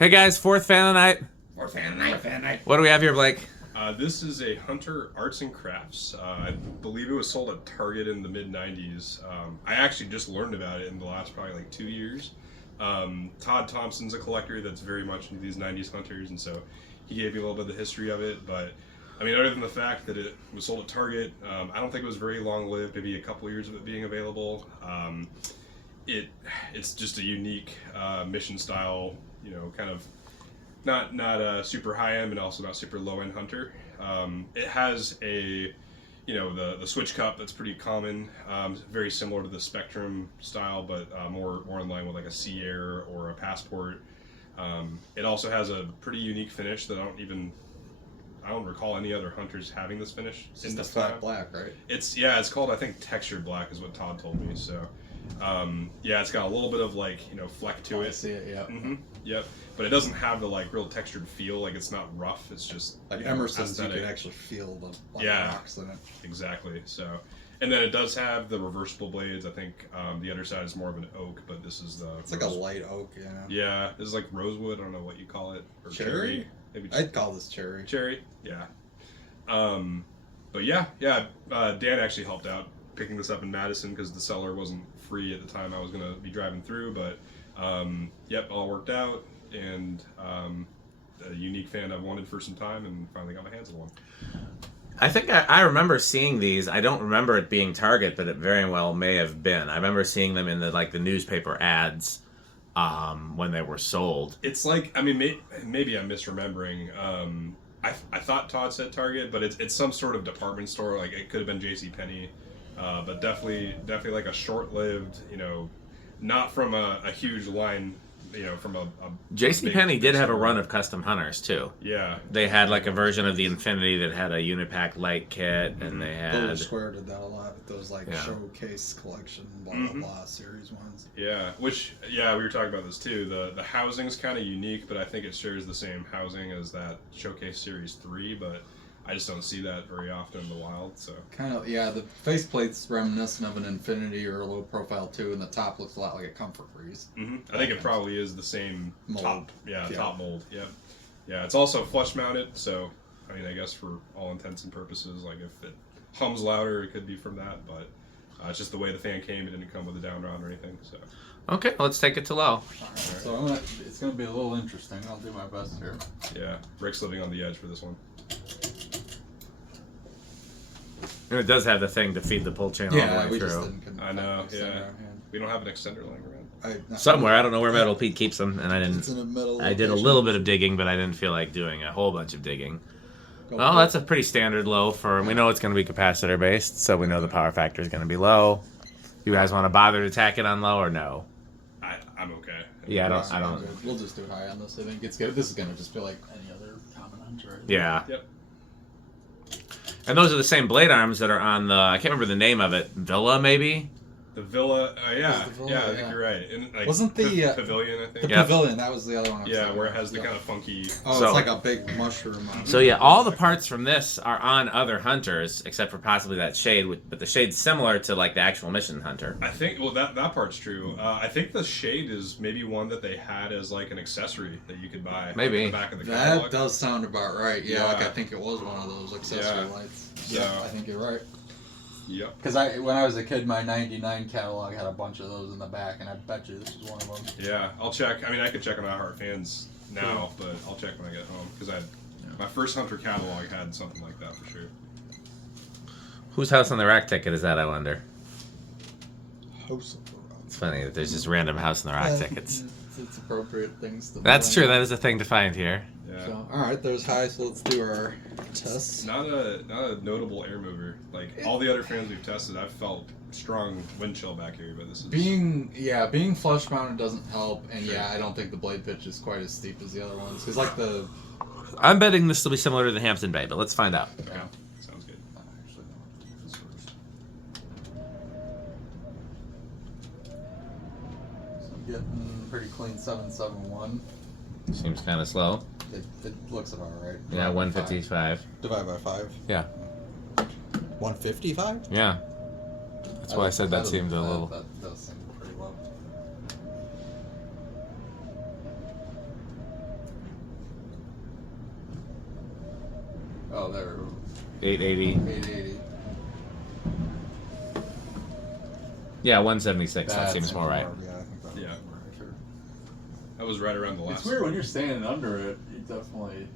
Hey guys, fourth fan of the night. Fourth fan of the night. Fan of the night. What do we have here, Blake? This is a Hunter Arts and Crafts. I believe it was sold at Target in the mid-90s. I actually just learned about it in the last probably like 2 years. Todd Thompson's a collector that's very much into these 90s Hunters, and so he gave me a little bit of the history of it. But, I mean, other than the fact that it was sold at Target, I don't think it was very long-lived, maybe a couple years of it being available. It's just a unique mission style, you know, kind of not super high end, but also not super low end hunter. It has a, you know, the switch cup that's pretty common, very similar to the Spectrum style, but more in line with like a Sea Air or a Passport. It also has a pretty unique finish that I don't recall any other hunters having this finish. It's just the flat black, right? It's called, I think, textured black is what Todd told me. So it's got a little bit of like, you know, fleck to it. I see it, yeah. Mm-hmm. Yep. But it doesn't have the like real textured feel. Like it's not rough. It's just like Emerson's. You can actually feel the rocks in it. Exactly. So, and then it does have the reversible blades. I think the other side is more of an oak, but this is the. It's like a light oak, yeah. Yeah, this is like rosewood. I don't know what you call it. Or cherry. Maybe I'd call this cherry. Cherry. Yeah. But yeah. Dan actually helped out picking this up in Madison because the seller wasn't free at the time I was gonna be driving through, but all worked out, and a unique fan I've wanted for some time, and finally got my hands on one. I think I remember seeing these. I don't remember it being Target, but it very well may have been. I remember seeing them in the newspaper ads when they were sold. It's like, I mean, maybe I'm misremembering. I thought Todd said Target, but it's some sort of department store. Like it could have been JCPenney, but definitely like a short-lived, you know, not from a huge line, you know, from a JCPenney did have a run of custom hunters too. Yeah, they had like a version of the Infinity that had a Unipack light kit, and they had Blue Square did that a lot with those like showcase collection blah blah blah series ones. Yeah, which we were talking about this too. The housing's kind of unique, but I think it shares the same housing as that Showcase Series 3, but I just don't see that very often in the wild. So kind of, yeah, the faceplate's reminiscent of an Infinity or a low profile too, and the top looks a lot like a Comfort Breeze. Mm-hmm. I think it probably is the same mold. Top. Yeah, top mold. Yeah, yeah. It's also flush mounted, so I mean, I guess for all intents and purposes, like if it hums louder, it could be from that, but it's just the way the fan came. It didn't come with a down rod or anything. So okay, let's take it to low. All right. So it's gonna be a little interesting. I'll do my best here. Yeah, Rick's living on the edge for this one. And it does have the thing to feed the pull chain all the way through. I know, yeah. We don't have an extender lying around. Somewhere, I don't know where Metal Pete keeps them, and I didn't. It's in a metal I did a little bit of digging, but I didn't feel like doing a whole bunch of digging. Well, that's a pretty standard low for. We know it's going to be capacitor based, so we know the power factor is going to be low. You guys want to bother to tack it on low or no? I'm okay. Yeah, I don't. We'll just do high on this. I think it's good. This is going to just feel like any other common hunter. Yeah. Yep. And those are the same blade arms that are on the, I can't remember the name of it, Villa maybe? The Villa, The Villa, I think you're right. And, like, wasn't the Pavilion, I think? The Pavilion, that was the other one. Where it has the kind of funky... Oh, so, it's like a big mushroom. So yeah, all the parts from this are on other hunters, except for possibly that shade, but the shade's similar to like the actual Mission Hunter. I think, well, that part's true. I think the shade is maybe one that they had as like an accessory that you could buy. Maybe. In the back of the catalog. That does sound about right. Yeah, like I think it was one of those accessory lights. So, I think you're right. Yep. Because when I was a kid, my '99 catalog had a bunch of those in the back, and I bet you this was one of them. Yeah, I'll check. I mean, I could check on Heart Fans now, but I'll check when I get home because my first Hunter catalog had something like that for sure. Whose House on the Rock ticket is that, I wonder? House on the Rock. It's funny that there's just random House on the Rock tickets. It's appropriate things to. That's true. That is a thing to find here. Yeah. So, all right, there's high. So let's do our tests. Not a notable air mover. Like all the other fans we've tested, I've felt strong wind chill back here, but this is being flush mounted doesn't help, and I don't think the blade pitch is quite as steep as the other ones. Because like the, I'm betting this will be similar to the Hampton Bay, but let's find out. Yeah, sounds good. Actually, no, this first. So I'm getting pretty clean 771. Seems kind of slow. It looks about right. Yeah, 155. Divide by 5. Yeah. 155? Yeah. That's why I said that seemed a little. That does seem pretty low. Oh, there. 880. 880. Yeah, 176. That That seems more right. Yeah, I think that Yeah. was more accurate. That was right around the last. It's weird when you're standing under it. You definitely.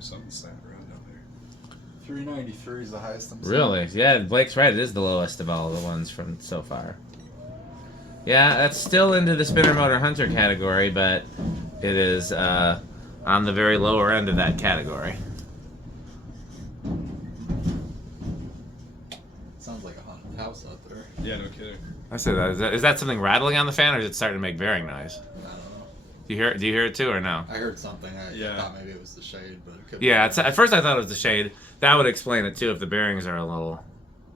Something snapping around down there. 393 is the highest I'm seeing. Really? Yeah, Blake's right. It is the lowest of all the ones from so far. Yeah, that's still into the spinner motor hunter category, but it is on the very lower end of that category. Sounds like a haunted house out there. Yeah, no kidding. I said that. Is that something rattling on the fan, or is it starting to make bearing noise? I don't know. Do you hear it too, or no? I heard something. I Yeah. thought maybe it was the shade, but it could Yeah, be. at first I thought it was the shade. That would explain it too if the bearings are a little.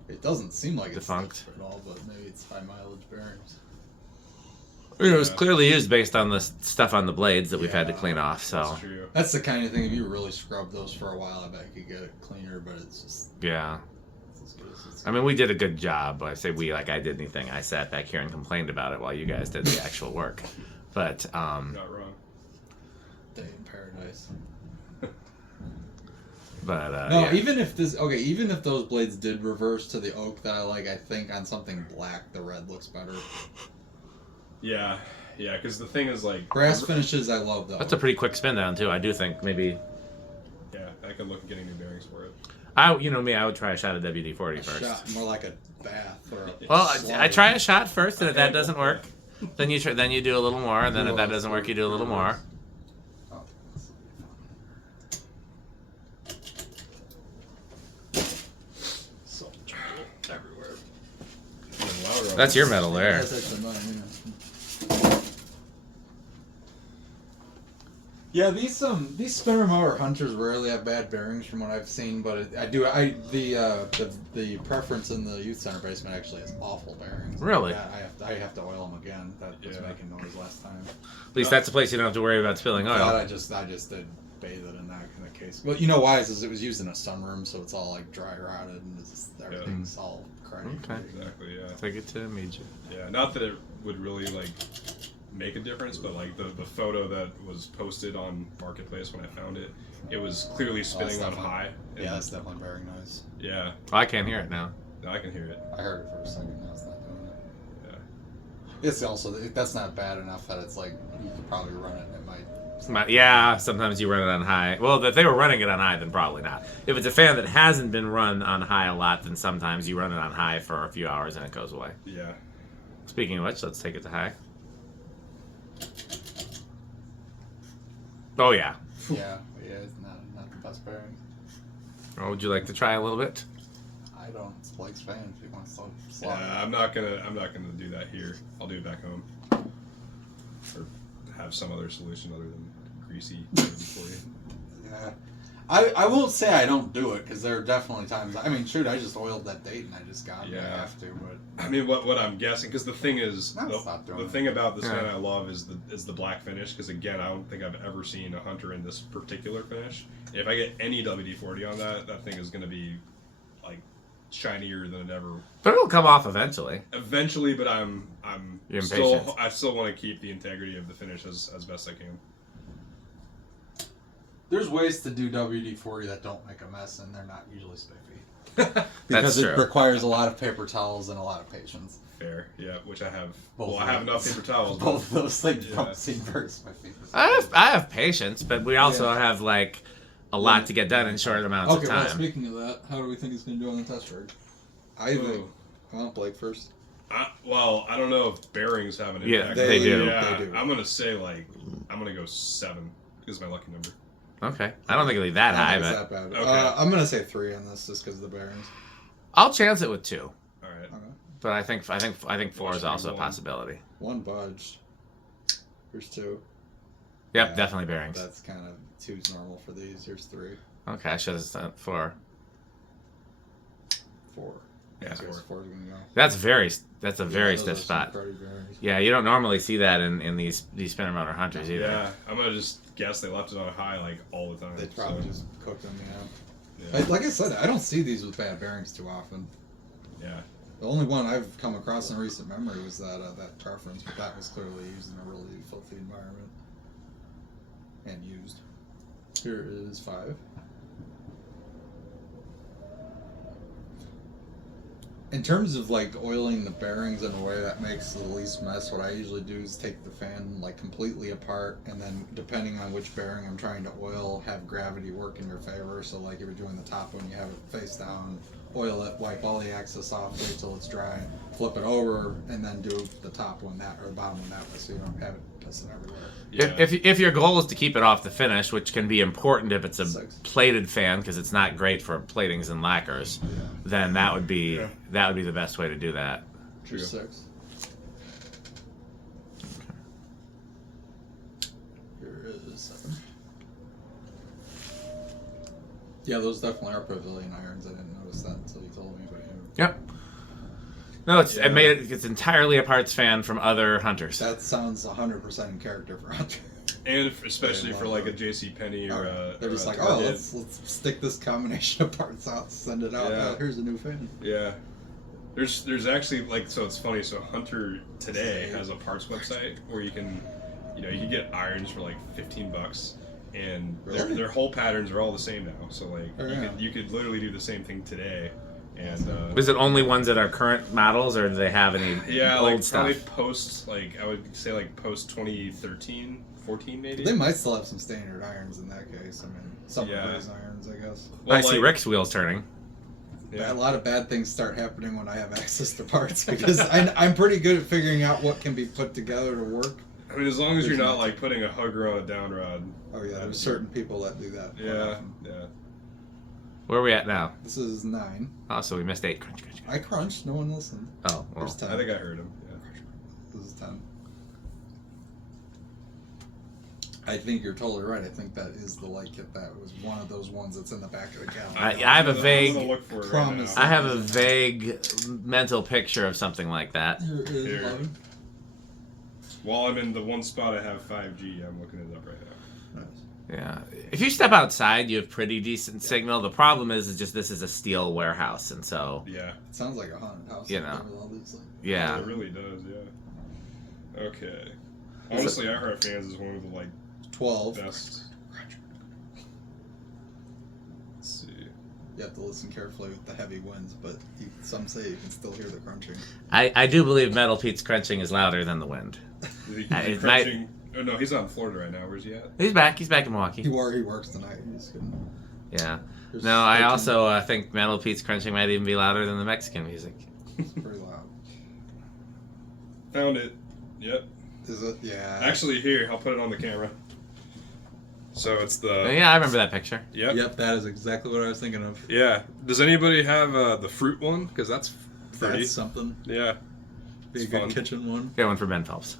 It doesn't seem like it's defunct. stiff at all, but maybe it's high mileage bearings. It was Yeah. clearly used based on the stuff on the blades that we've had to Yeah, clean off. So That's true. That's the kind of thing. If you really scrub those for a while, I bet you could get it cleaner. But it's just. yeah. It's as good as it's I mean, we did a good job. I say we like I did anything. I sat back here and complained about it while you guys did the actual work. But Not wrong. day in paradise. No, yeah. even if those blades did reverse to the oak that I like, I think on something black the red looks better. Yeah, yeah. Because the thing is, like, Brass finishes I love though. That's a pretty quick spin down too. I do think maybe yeah, I can look at getting new bearings for it. I would try a shot of WD-40 A first. shot, more like a bath or a Well, I slide. try a shot first, and if that doesn't work, then you do a little more, and then if that doesn't work, you do a little more. Oh, so everywhere. Even louder on That's this. your metal there. That's actually mine, yeah. Yeah, these spinner motor hunters rarely have bad bearings from what I've seen, but the preference in the youth center basement actually has awful bearings. Really? Yeah, I have to oil them again. That was Yeah. making noise last time. At least that's a place you don't have to worry about spilling But oil. I just did bathe it in that kind of case. Well, you know why? Is it was used in a sunroom, so it's all like dry rotted and it's just, everything's all cracked. Okay. Exactly. Yeah. Take it to Meiji. Yeah. Not that it would really like make a difference, but like the photo that was posted on Marketplace when I found it, it was clearly spinning on high. And Yeah, that's definitely bearing noise. Yeah. Oh, I can't hear it now. No, I can hear it. I heard it for a second. Now it's not doing it. Yeah. It's also that's not bad enough that it's like you could probably run it and it might. Yeah, sometimes you run it on high. Well, if they were running it on high, then probably not. If it's a fan that hasn't been run on high a lot, then sometimes you run it on high for a few hours and it goes away. Yeah. Speaking of which, let's take it to high. Oh yeah. Yeah, it's not the best bearing. Or would you like to try a little bit? I don't. It's Blake's fan. If he wants to slide. Yeah, I'm not gonna do that here. I'll do it back home, or have some other solution other than greasy for you. Yeah. I won't say I don't do it because there are definitely times. I mean, shoot, I just oiled that date and I just got it. I Yeah. have to, but I mean, what I'm guessing, because the thing is, No, stop doing the it. thing about this Yeah. fan I love is the black finish. Because again, I don't think I've ever seen a hunter in this particular finish. If I get any WD-40 on that thing is going to be like shinier than it ever. But it'll come off eventually. Eventually, but You're still impatient. I still want to keep the integrity of the finish as best I can. there's ways to do WD-40 that don't make a mess, and they're not usually spiffy. That's Because it true. requires a lot of paper towels and a lot of patience. Fair, yeah. Which I have. Both Well, of I have them. enough paper towels. Both of those things Yeah. don't seem very spiffy. I have patience, but we also have like a lot to get done in short amounts of Okay, well, time. speaking of that, how do we think he's going to do on the test rig? I think. Well, Blake first. Well, I don't know if bearings have an Yeah, impact. they do. Yeah, They do. I'm gonna say I'm gonna go 7 because my lucky number. Okay, I don't think it'll be that high, I don't but think it's that bad. Okay. I'm going to say 3 on this just because of the bearings. I'll chance it with 2. All right. Okay. But I think 4 is also a One. possibility. 1 budged. Here's 2. Yep, Yeah, definitely bearings. That's kind of 2's normal for these. Here's 3. Okay, I should have said 4. 4. Yeah, So 4 is going to go. That's a very Those stiff are spot. some cruddy bearings. Yeah, you don't normally see that in these spinner motor hunters either. Yeah, I'm gonna just guess they left it on high like all the time. They probably so, just cooked them, yeah. Like I said, I don't see these with bad bearings too often. Yeah. The only one I've come across in recent memory was that preference, but that was clearly used in a really filthy environment. and used. Here is 5. In terms of like oiling the bearings in a way that makes the least mess, what I usually do is take the fan like completely apart, and then depending on which bearing I'm trying to oil, have gravity work in your favor. So like if you're doing the top one, you have it face down, oil it, wipe all the excess off, wait till it's dry, flip it over, and then do the top one that or the bottom one that way, so you don't have it pissing everywhere. Yeah. If your goal is to keep it off the finish, which can be important if it's a 6. plated fan because it's not great for platings and lacquers, then that would be the best way to do that. True. 6. Here is 7. Yeah, those definitely are pavilion irons. I didn't notice that until you told me. But Yep. No, it's entirely a parts fan from other hunters. that sounds 100% in character for Hunter. And especially for like a J.C. Penney or They're just a like, Target. let's stick this combination of parts out, send it out. Yeah. Oh, here's a new fan. Yeah. There's actually like, so it's funny. So Hunter today has a parts website where you can get irons for like $15, and Really? their whole patterns are all the same now. So like Oh, yeah. you could literally do the same thing today. And Is it only ones that are current models, or do they have any yeah, old like stuff? probably post, like I would say like post 2013, 14 maybe. They might still have some standard irons in that case. I mean, some Yeah. of those irons, I guess. I see like, Rick's wheels turning. Yeah. A lot of bad things start happening when I have access to parts because I'm pretty good at figuring out what can be put together to work. I mean, as long as you're There's not not- like putting a hugger on a down rod. Oh yeah, there's certain people that do that. quite Yeah, often. yeah. Where are we at now? This is 9. Oh, so we missed 8. Crunch, crunch, crunch. I crunched. No one listened. Oh, well. There's 10. I think I heard him. Yeah. This is 10. I think you're totally right. I think that is the like it. That was one of those ones that's in the back of the calendar. I have a I'm gonna vague look for it right promise. now. I have a vague mental picture of something like that. Here is Here. 11. While I'm in the one spot I have 5G, I'm looking it up right now. Nice. Yeah. If you step outside, you have pretty decent signal. The problem is just this is a steel warehouse, and so Yeah. It sounds like a haunted house. You up know. there with all these, like, yeah. It really does, yeah. Okay. Honestly, I Heart Fans is one of the like 12. best. Let's see. You have to listen carefully with the heavy winds, but some say you can still hear the crunching. I do believe Metal Pete's crunching is louder than the wind. He's it crunching. Oh no, he's not in Florida right now. Where's he at? He's back. He's back in Milwaukee. He works tonight. He's couldn't. Yeah. There's No, I 13. also think Metal Pete's crunching might even be louder than the Mexican music. It's pretty loud. Found it. Yep. Is it? Yeah. Actually, here I'll put it on the camera. So it's the. Yeah, I remember that picture. Yep. Yep, that is exactly what I was thinking of. Yeah. Does anybody have the fruit one? Because that's pretty. That's something. Yeah. Be a It's good fun. kitchen one. Yeah, one for Ben Phelps.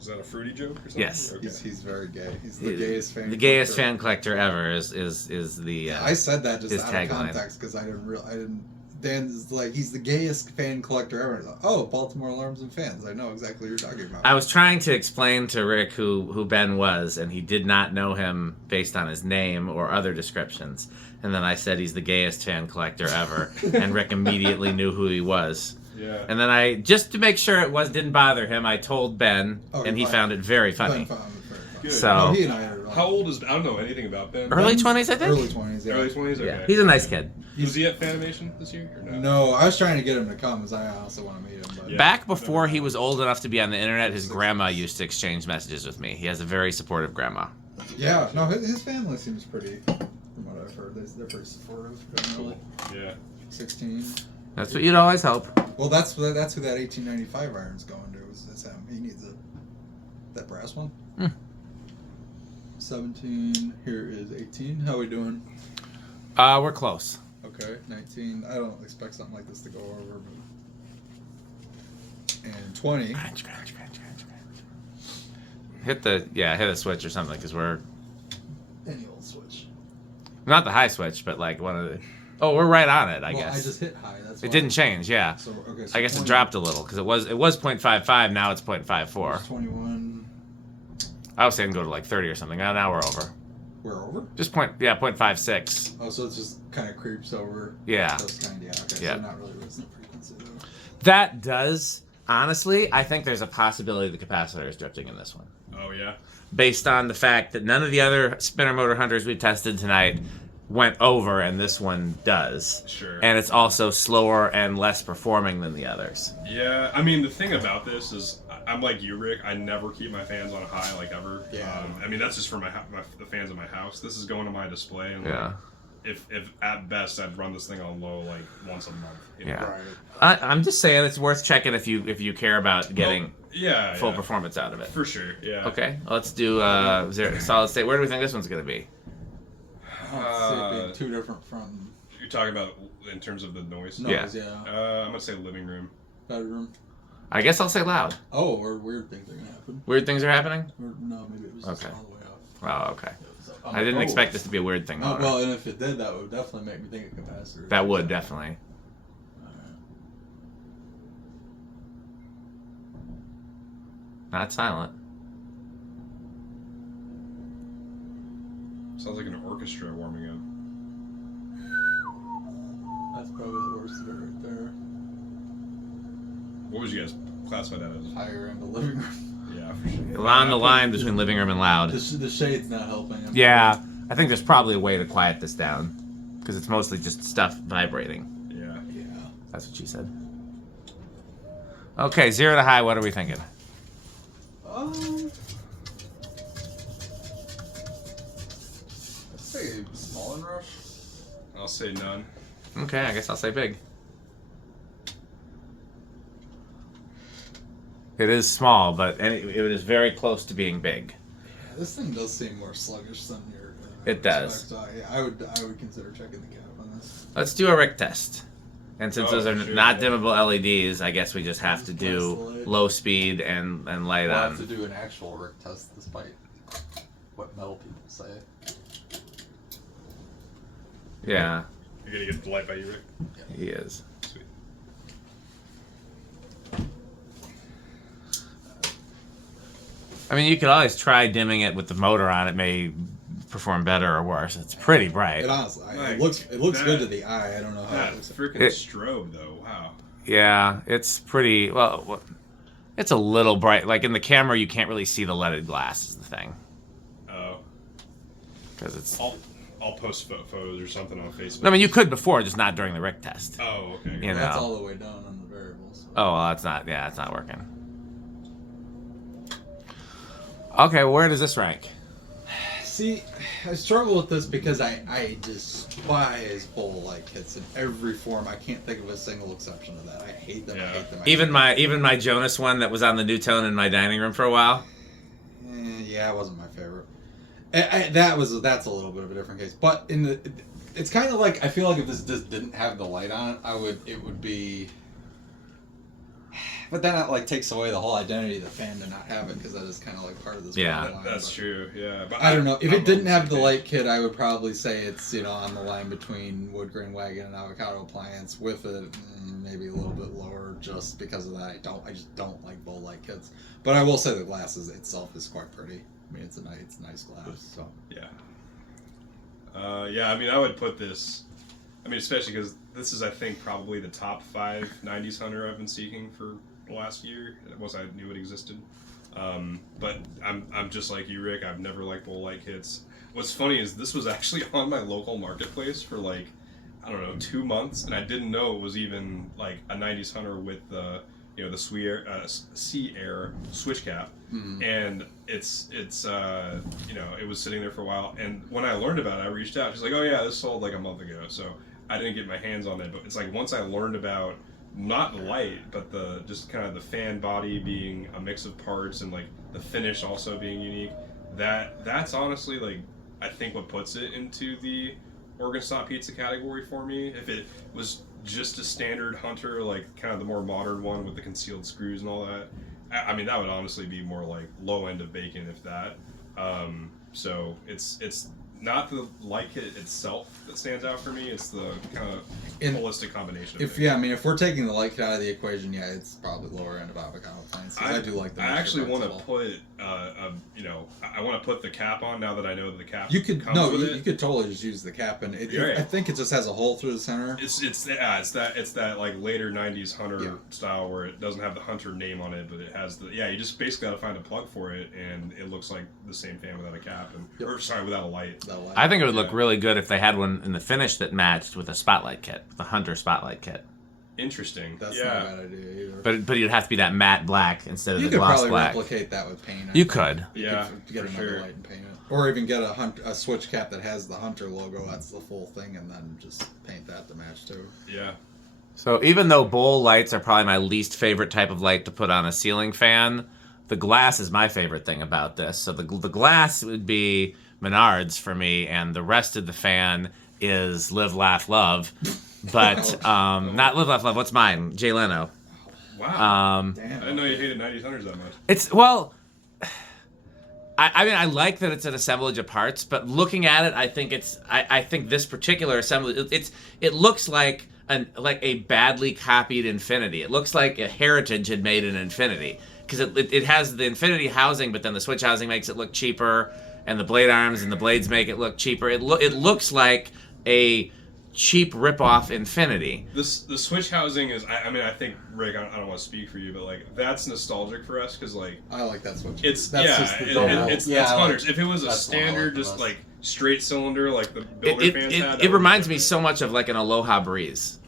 Is that a fruity joke or something? Yes. Okay. He's very gay. He's the gayest fan. The gayest collector. fan collector ever is the. I said that just his out tagline. of context because I didn't. Dan's like he's the gayest fan collector ever. Like, oh, Baltimore Alarms and Fans. I know exactly what you're talking about. I was trying to explain to Rick who Ben was, and he did not know him based on his name or other descriptions. And then I said he's the gayest fan collector ever, and Rick immediately knew who he was. Yeah. And then I, just to make sure didn't bother him, I told Ben, Oh, and he fine. found it very Ben funny. found it very funny. Good. So- No, he and I are How old is? I don't know anything about Ben. Early Ben's 20s, I think? Early 20s, yeah. Early 20s. Okay. Yeah, he's a nice kid. Was he at Fanimation this year or no? No, I was trying to get him to come because I also want to meet him. But Yeah. Back before he was old enough to be on the internet, his grandma used to exchange messages with me. He has a very supportive grandma. yeah, no, his family seems pretty. From what I've heard, they're pretty supportive. Generally. Yeah. 16. That's what you'd always hope. Well, that's who that 1895 iron's going to. Is him. He needs that brass one. 17. Here is 18. How we doing? We're close. Okay, 19. I don't expect something like this to go over, but and 20. Crunch, crunch, crunch, crunch, crunch. Hit a switch or something, because we're Any old switch. not the high switch, but like one of the. Oh, we're right on it. I Well, guess I just hit high. That's why. it didn't change. Yeah, So okay. So I guess it 20 dropped a little because it was 0.55. Now it's 0.54. 21. I was saying go to like 30 or something. Now we're over. We're over. Just 0.56. Oh, so it just kind of creeps over. Yeah. Those kind. Yeah. Okay. Yeah. So not really raising the frequency though. That does honestly. I think there's a possibility the capacitor is drifting in this one. Oh yeah. based on the fact that none of the other spinner motor hunters we tested tonight went over, and this one does. Sure. And it's also slower and less performing than the others. Yeah, I mean, the thing about this is, I'm like you, Rick. I never keep my fans on high, like, ever. Yeah. I mean, that's just for the fans of my house. This is going to my display, and Yeah. like, if at best I'd run this thing on low, like, once a month. You know? Yeah. Right. I'm just saying it's worth checking if you care about getting Yeah. full yeah. performance out of it. For sure. Yeah. Okay, let's do solid state. Where do we think this one's going to be? Let's see it being too different from You're talking about in terms of the noise. noise. Yeah. Yeah. I'm gonna say living room. Bedroom. I guess I'll say loud. Oh, or weird things are gonna happen. Weird things are happening? Or, no, maybe it was just Okay. all the way up. Oh, okay. It was up. I didn't expect this to be a weird thing. Oh, Though. well, and if it did, that would definitely make me think of capacitor. That would definitely. Alright. Not silent. Sounds like an orchestra warming up. That's probably the worst of it right there. What would you guys classify that as? Higher end of living room. Yeah, for sure. On the line between living room and loud. The shade's not helping. Yeah, I think there's probably a way to quiet this down because it's mostly just stuff vibrating. Yeah. Yeah. That's what she said. Okay, 0 to high. What are we thinking? Let's say small and rush. I'll say none. Okay, I guess I'll say big. It is small, but it is very close to being big. Yeah, this thing does seem more sluggish than your. It does. Yeah, I would consider checking the cap on this. Let's do a Rick test. And since those are sure, not yeah. dimmable LEDs, I guess we just have to do low speed and light We'll on. have to do an actual Rick test, despite what metal people say. Yeah, You're gonna get the light by you, Rick? he is. Sweet. I mean, you could always try dimming it with the motor on. It may perform better or worse. It's pretty bright. It honestly, Like, it looks that- good to the eye. I don't know how That it looks. freaking It- strobe, though. Wow. Yeah, it's pretty, well, it's a little bright. Like in the camera, you can't really see the leaded glass is the thing. Oh. Because it's... I'll post photos or something on Facebook. I mean, you could before, just not during the Rick test. Oh, okay. You know. That's all the way down on the variables. Oh, well, that's not, yeah, it's not working. Okay, well, where does this rank? See, I struggle with this because I despise bowl light kits in every form. I can't think of a single exception to that. I hate them. I Yeah. hate them. Even my Jonas one that was on the Newtone in my dining room for a while. Yeah, it wasn't my favorite. That's a little bit of a different case. But it's kind of like I feel like if this just didn't have the light on it, it would be. But then it like takes away the whole identity of the fan to not have it because that is kind of like part of this. Yeah. line, That's but true, yeah. But I don't know. If I'm it didn't on have the same light page. kit, I would probably say it's on the line between wood grain wagon and avocado appliance. With it, maybe a little bit lower, just because of that. I just don't like bowl light kits. But I will say the glass itself is quite pretty. I mean, it's a nice glass. So Yeah. Yeah, I mean, I would put this... I mean, especially because this is, I think, probably the top 5 90s hunter I've been seeking for the last year, once I knew it existed. But I'm just like you, Rick. I've never liked bowl light kits. What's funny is this was actually on my local marketplace for like, I don't know, 2 months, and I didn't know it was even like a 90s hunter with the the Sea Air switch cap. And it was sitting there for a while, and when I learned about it, I reached out. She's like, oh yeah, this sold like a month ago, so I didn't get my hands on it. But it's like once I learned about not the light, but the just kind of the fan body being a mix of parts and like the finish also being unique, that's honestly like I think what puts it into the Oregon Stop Pizza category for me. If it was just a standard hunter, like kind of the more modern one with the concealed screws and all that, I mean, that would honestly be more like low end of bacon, if that. So it's not the light kit itself that stands out for me. It's the kind of holistic combination of If things. I mean, if we're taking the light kit out of the equation, yeah, it's probably lower end of avocado plants. I do like that. I actually want to put, I want to put the cap on now that I know that the cap. You could comes with it. you could totally just use the cap, and Right. I think it just has a hole through the center. It's that like later '90s Hunter style where it doesn't have the Hunter name on it, but it has the You just basically got to find a plug for it, and it looks like the same fan without a cap, or sorry, without a light. I think it would look really good if they had one in the finish that matched with a spotlight kit, the Hunter spotlight kit. Interesting. That's not a bad idea either. But you'd have to be that matte black instead of you the gloss could black. probably replicate that with paint. You could. You could get another light and paint it, or even get a switch cap that has the Hunter logo. That's the full thing, and then just paint that to match too. Yeah. So even though bowl lights are probably my least favorite type of light to put on a ceiling fan, the glass is my favorite thing about this. So the glass would be Menards for me, and the rest of the fan is Live, Laugh, Love. But not Live, Laugh, Love. What's mine? Jay Leno. Wow. Damn. I didn't know you hated 90s Hunters that much. It's, well, I mean, I like that it's an assemblage of parts, but looking at it, I think I think this particular assemblage, it looks like a badly copied Infinity. It looks like a Heritage had made an Infinity, because it has the Infinity housing, but then the switch housing makes it look cheaper, and the blade arms and the blades make it look cheaper. It looks like a cheap rip-off Infinity. The switch housing is, I think, Rick, I don't want to speak for you, but like that's nostalgic for us because like I like that switch. It's It's Hunters. If it was a standard, just like straight cylinder, like the builder fans had, it reminds me so much of like an Aloha Breeze.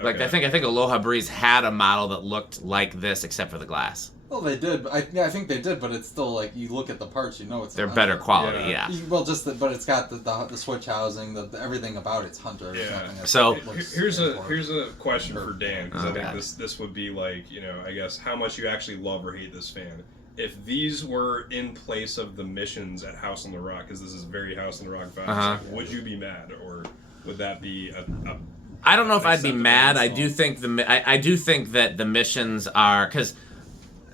Like Okay. I think Aloha Breeze had a model that looked like this, except for the glass. Well, they did. I think they did, but it's still like you look at the parts, you know it's. They're a better Hunter. quality, Yeah. yeah. Well, but it's got the switch housing, everything about it's Hunter. There's Yeah. nothing that So- looks Here's important. a question for Dan, because I Okay. think this would be like, I guess how much you actually love or hate this fan. If these were in place of the missions at House on the Rock, because this is very House on the Rock vibes, Uh-huh. like, would you be mad, or would that be a I don't know if I'd be acceptable mad. I install? do think that the missions are, because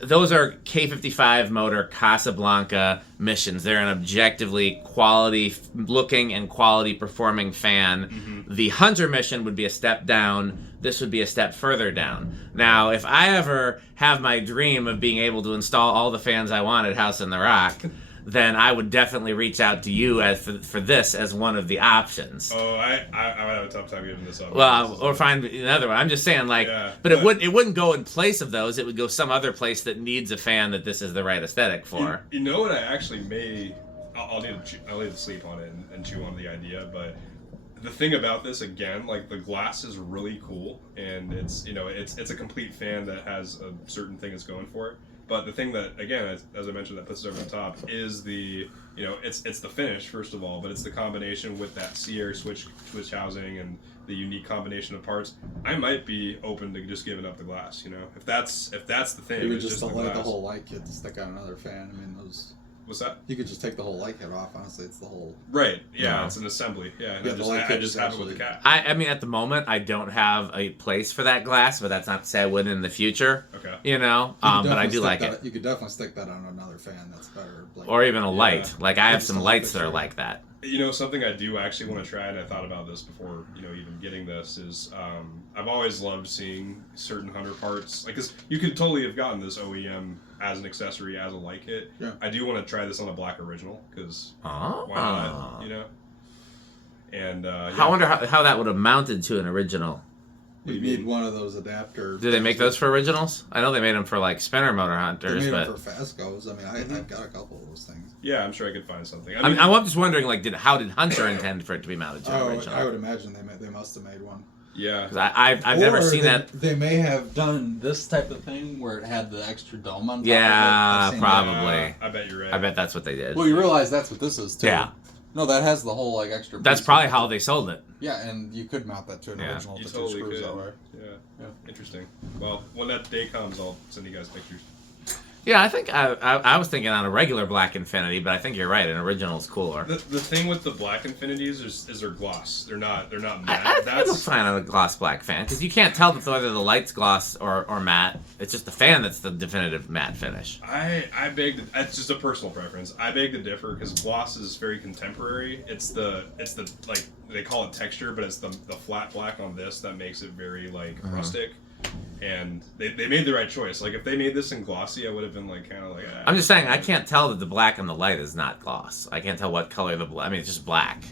those are K55 motor Casablanca missions. They're an objectively quality looking and quality performing fan. Mm-hmm. The Hunter mission would be a step down. This would be a step further down. Now, if I ever have my dream of being able to install all the fans I want at House on the Rock, then I would definitely reach out to you as for this as one of the options. Oh, I would have a tough time giving this up. Well, or find another one. I'm just saying, like, Yeah, but it wouldn't go in place of those. It would go some other place that needs a fan that this is the right aesthetic for. You know what? I actually may. I'll need to sleep on it and chew on the idea. But the thing about this, again, like the glass is really cool, and it's a complete fan that has a certain thing it's going for it. But the thing that, again, as I mentioned, that puts it over the top is it's the finish, first of all, but it's the combination with that Sierra switch housing and the unique combination of parts. I might be open to just giving up the glass, if that's the thing. You would it's just the delay the glass. whole light kit to stick on another fan. I mean, those. What's that? You could just take the whole light kit off. Honestly, it's the whole. Right. Yeah, No. it's an assembly. Yeah, and Yeah, I the just, light I kit just is have it with the actually- cap. I mean, at the moment, I don't have a place for that glass, but that's not to say I wouldn't in the future. Okay. You could But I definitely do stick like that- it. You could definitely stick that on another fan. That's better. Like, Or even a light. Like, I have Just some a lights that are picture. like that. Something I do actually want to try, and I thought about this before, even getting this, is I've always loved seeing certain Hunter parts. Like, 'cause you could totally have gotten this OEM as an accessory, as a light kit. Yeah. I do want to try this on a black original, because Oh. why not, And, I wonder how that would have mounted to an original. What do you you need mean? one of those adapter. Do they make those for originals? I know they made them for, like, spinner motor They hunters, made but... them for Fascos. I mean, I've got a couple of those things. Yeah, I'm sure I could find something. I mean, I'm just wondering, like, how did Hunter intend for it to be mounted to an Oh, original? I would imagine they must have made one. yeah. 'Cause I've never Or seen that. They may have done. Done this type of thing where it had the extra dome on top Yeah, of it. I've seen that. probably. I bet you're right. I bet that's what they did. Well, you realize that's what this is too. Yeah. No, that has the whole like extra. That's piece probably with how it. they sold it. Yeah, and you could mount that to an Yeah. original You with the totally two screws could. that way. Yeah. Yeah. Interesting. Well, when that day comes, I'll send you guys pictures. Yeah, I think I was thinking on a regular black Infinity, but I think you're right. An original's cooler. The thing with the black Infinities is their gloss. They're not matte. I think I'm a fan of a gloss black fan because you can't tell whether the light's gloss or matte. It's just the fan that's the definitive matte finish. I beg to, that's just a personal preference. I beg to differ because gloss is very contemporary. It's the like they call it texture, but it's the flat black on this that makes it very like rustic. And they made the right choice. Like if they made this in glossy, I would have been like kind of like. I'm just saying I can't tell that the black on the light is not gloss. I can't tell what color I mean, it's just black.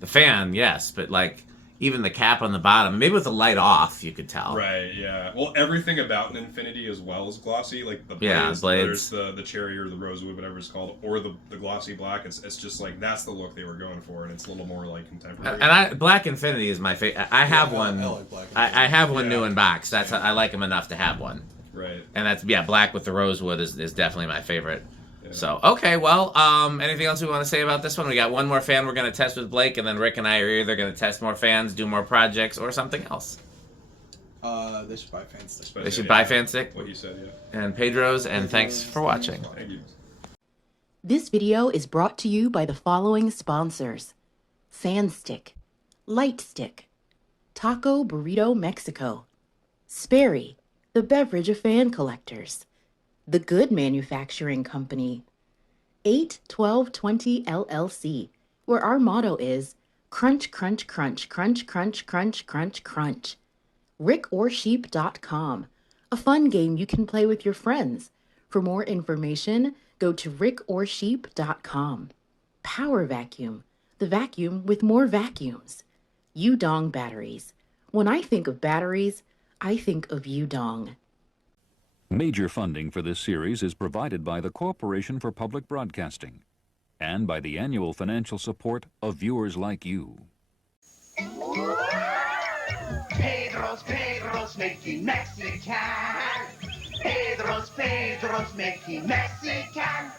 The fan, yes, but like even the cap on the bottom, maybe with the light off, you could tell. Right. Yeah. Well, everything about an Infinity as well is glossy. Like the blades. There's the cherry or the rosewood, whatever it's called, or the glossy black. It's just like that's the look they were going for, and it's a little more like contemporary. And Black Infinity is my favorite. I have one. I like Black I have one new in box. That's I like them enough to have one. Right. And that's black with the rosewood is definitely my favorite. Yeah. So okay, well, anything else we want to say about this one? We got one more fan we're going to test with Blake, and then Rick and I are either going to test more fans, do more projects, or something else. They should buy fan stick. They should buy fan stick. What you said, yeah. And Pedro's, and thanks for watching. Thank you. This video is brought to you by the following sponsors: Sandstick, Lightstick, Taco Burrito Mexico, Sperry, the beverage of fan collectors, The Good Manufacturing Company, 81220 LLC, where our motto is crunch, crunch, crunch, crunch, crunch, crunch, crunch, crunch. rickorsheep.com, a fun game you can play with your friends. For more information, go to rickorsheep.com. Power Vacuum, the vacuum with more vacuums. Udong Batteries. When I think of batteries, I think of Udong. Major funding for this series is provided by the Corporation for Public Broadcasting and by the annual financial support of viewers like you. Pedro's making Mexican. Pedro's making Mexican.